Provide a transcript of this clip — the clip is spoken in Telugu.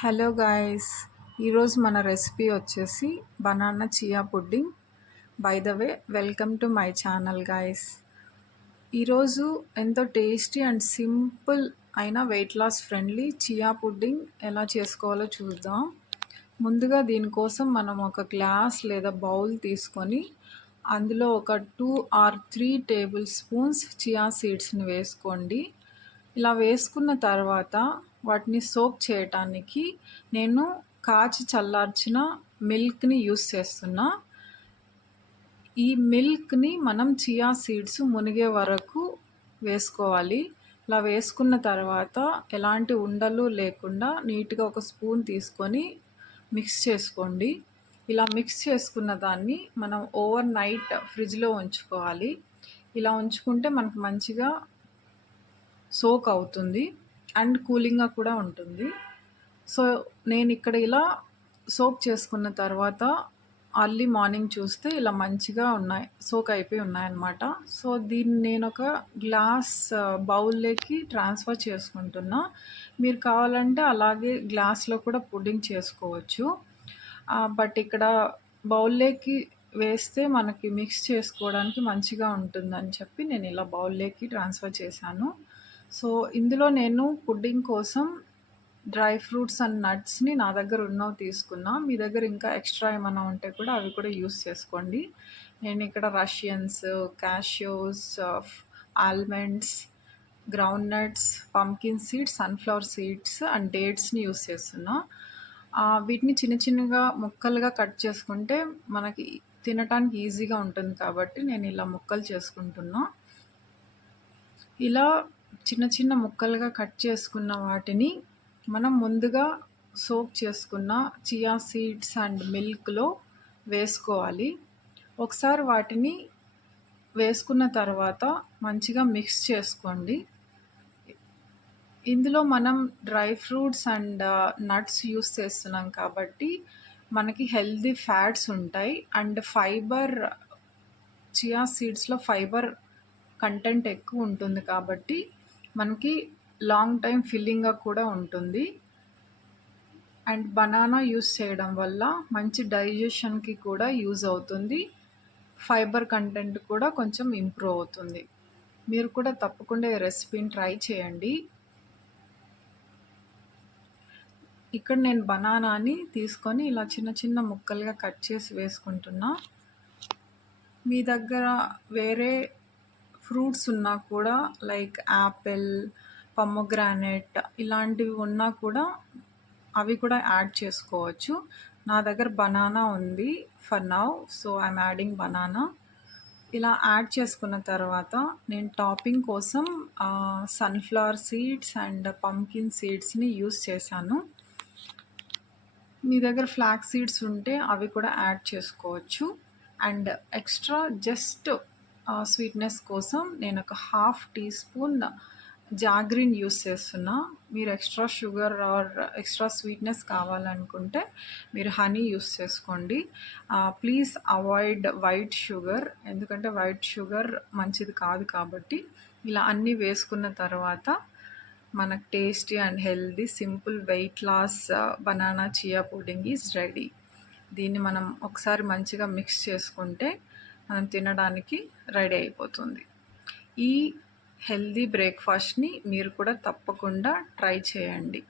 హలో గాయ్స్, ఈరోజు మన రెసిపీ వచ్చేసి banana chia pudding. By the way, welcome to my channel guys. ఈరోజు ఎంతో టేస్టీ అండ్ సింపుల్ అయిన weight loss friendly chia pudding ఎలా చేసుకోవాలో చూద్దాం. ముందుగా దీనికోసం మనం ఒక గ్లాస్ లేదా బౌల్ తీసుకొని అందులో ఒక 2 or 3 టేబుల్ స్పూన్స్ చియా సీడ్స్ని వేసుకోండి. ఇలా వేసుకున్న తర్వాత వాటిని సోక్ చేయటానికి నేను కాచి చల్లార్చిన మిల్క్ని యూస్ చేస్తున్నా. ఈ మిల్క్ని మనం చియా సీడ్స్ మునిగే వరకు వేసుకోవాలి. ఇలా వేసుకున్న తర్వాత ఎలాంటి ఉండలు లేకుండా నీట్గా ఒక స్పూన్ తీసుకొని మిక్స్ చేసుకోండి. ఇలా మిక్స్ చేసుకున్న దాన్ని మనం ఓవర్ నైట్ ఫ్రిడ్జ్లో ఉంచుకోవాలి. ఇలా ఉంచుకుంటే మనకు మంచిగా సోక్ అవుతుంది అండ్ కూలింగ్గా కూడా ఉంటుంది. సో నేను ఇక్కడ ఇలా సోక్ చేసుకున్న తర్వాత అర్లీ మార్నింగ్ చూస్తే ఇలా మంచిగా ఉన్నాయి, సోక్ అయిపోయి ఉన్నాయన్నమాట. సో దీన్ని నేను ఒక గ్లాస్ బౌల్లోకి ట్రాన్స్ఫర్ చేసుకుంటున్నా. మీరు కావాలంటే అలాగే గ్లాస్లో కూడా పుడ్డింగ్ చేసుకోవచ్చు. బట్ ఇక్కడ బౌల్లోకి వేస్తే మనకి మిక్స్ చేసుకోవడానికి మంచిగా ఉంటుందని చెప్పి నేను ఇలా బౌల్లోకి ట్రాన్స్ఫర్ చేశాను. సో ఇందులో నేను పుడ్డింగ్ కోసం డ్రై ఫ్రూట్స్ అండ్ నట్స్ని నా దగ్గర ఉన్నవి తీసుకున్నా. మీ దగ్గర ఇంకా ఎక్స్ట్రా ఏమైనా ఉంటే కూడా అవి కూడా యూస్ చేసుకోండి. నేను ఇక్కడ raisins, cashews, almonds, groundnuts, pumpkin seeds, sunflower seeds and డేట్స్ని యూస్ చేస్తున్నా. వీటిని చిన్న చిన్నగా ముక్కలుగా కట్ చేసుకుంటే మనకి తినటానికి ఈజీగా ఉంటుంది కాబట్టి నేను ఇలా ముక్కలు చేసుకుంటున్నా. ఇలా చిన్న చిన్న ముక్కలుగా కట్ చేసుకున్న వాటిని మనం ముందుగా సోక్ చేసుకున్న చియా సీడ్స్ అండ్ మిల్క్లో వేసుకోవాలి. ఒకసారి వాటిని వేసుకున్న తర్వాత మంచిగా మిక్స్ చేసుకోండి. ఇందులో మనం dry fruits and nuts use చేస్తున్నాం కాబట్టి మనకి హెల్దీ ఫ్యాట్స్ ఉంటాయి అండ్ ఫైబర్, చియా సీడ్స్లో ఫైబర్ కంటెంట్ ఎక్కువ ఉంటుంది కాబట్టి మనకి లాంగ్ టైం ఫిల్లింగ్గా కూడా ఉంటుంది. అండ్ బనానా యూస్ చేయడం వల్ల మంచి డైజెషన్కి కూడా యూజ్ అవుతుంది. ఫైబర్ కంటెంట్ కూడా కొంచెం ఇంప్రూవ్ అవుతుంది. మీరు కూడా తప్పకుండా ఈ రెసిపీని ట్రై చేయండి. ఇక్కడ నేను బనానాని తీసుకొని ఇలా చిన్న చిన్న ముక్కలుగా కట్ చేసి వేసుకుంటున్నా. మీ దగ్గర వేరే ఫ్రూట్స్ ఉన్నా కూడా లైక్ యాపిల్, పొమోగ్రానేట్ ఇలాంటివి ఉన్నా కూడా అవి కూడా యాడ్ చేసుకోవచ్చు. నా దగ్గర బనానా ఉంది for now, so I'm adding banana. ఇలా యాడ్ చేసుకున్న తర్వాత నేను టాపింగ్ కోసం సన్ఫ్లవర్ సీడ్స్ అండ్ పంకిన్ సీడ్స్ని యూస్ చేశాను. మీ దగ్గర ఫ్లాక్స్ సీడ్స్ ఉంటే అవి కూడా యాడ్ చేసుకోవచ్చు. అండ్ ఎక్స్ట్రా జస్ట్ స్వీట్నెస్ కోసం నేను ఒక 1/2 టీ స్పూన్ జాగ్రీన్ యూస్ చేస్తున్నా. మీరు extra sugar or extra sweetness కావాలనుకుంటే మీరు హనీ యూస్ చేసుకోండి. ప్లీజ్ అవాయిడ్ వైట్ షుగర్, ఎందుకంటే వైట్ షుగర్ మంచిది కాదు కాబట్టి. ఇలా అన్నీ వేసుకున్న తర్వాత మనకు tasty and healthy simple weight loss banana chia pudding is ready. దీన్ని మనం ఒకసారి మంచిగా మిక్స్ చేసుకుంటే మనం తినడానికి రెడీ అయిపోతుంది. ఈ హెల్దీ బ్రేక్ఫాస్ట్ని మీరు కూడా తప్పకుండా ట్రై చేయండి.